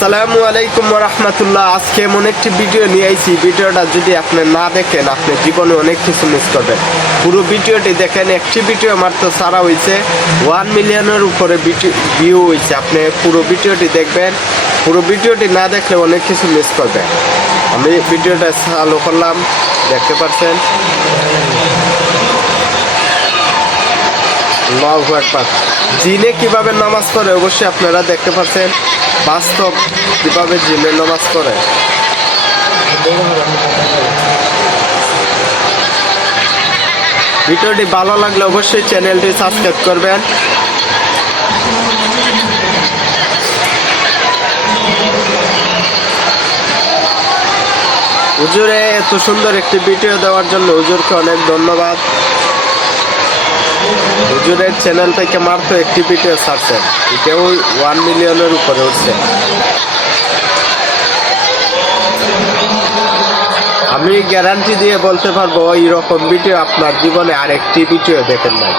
আসসালামু আলাইকুম ওয়া রাহমাতুল্লাহ। আজকে এমন একটি ভিডিও নিয়ে আইছি, ভিডিওটা যদি আপনি না দেখেন আপনি জীবনে অনেক কিছু মিস করবেন। পুরো ভিডিওটি দেখেন। একটি ভিডিও মাত্র ছাড়া হয়েছে 1 মিলিয়নের উপরে ভিউ হয়েছে। আপনি পুরো ভিডিওটি দেখবেন, পুরো ভিডিওটি না দেখলে অনেক কিছু মিস করবেন। আমি ভিডিওটা চালু করলাম, দেখতে পাচ্ছেন। আল্লাহু আকবার। জিনে কিভাবে নামাজ পড়ে অবশ্যই আপনারা দেখতে পাচ্ছেন, বাস্তব কিভাবে জিনে নামাজ পড়ে। ভিডিওটি ভালো লাগলে অবশ্যই চ্যানেলটি সাবস্ক্রাইব করবেন। হুজুরে এত সুন্দর একটি ভিডিও দেওয়ার জন্য হুজুরকে অনেক ধন্যবাদ। হুজুরের চ্যানেল থেকে মাত্র একটি ভিডিও ছাড়ছে, এটাও 1 মিলিয়নের উপরে উঠছে। আমি গ্যারান্টি দিয়ে বলতে পারবো এইরকম ভিডিও আপনার জীবনে আরেকটি ভিডিও দেখেন নাই।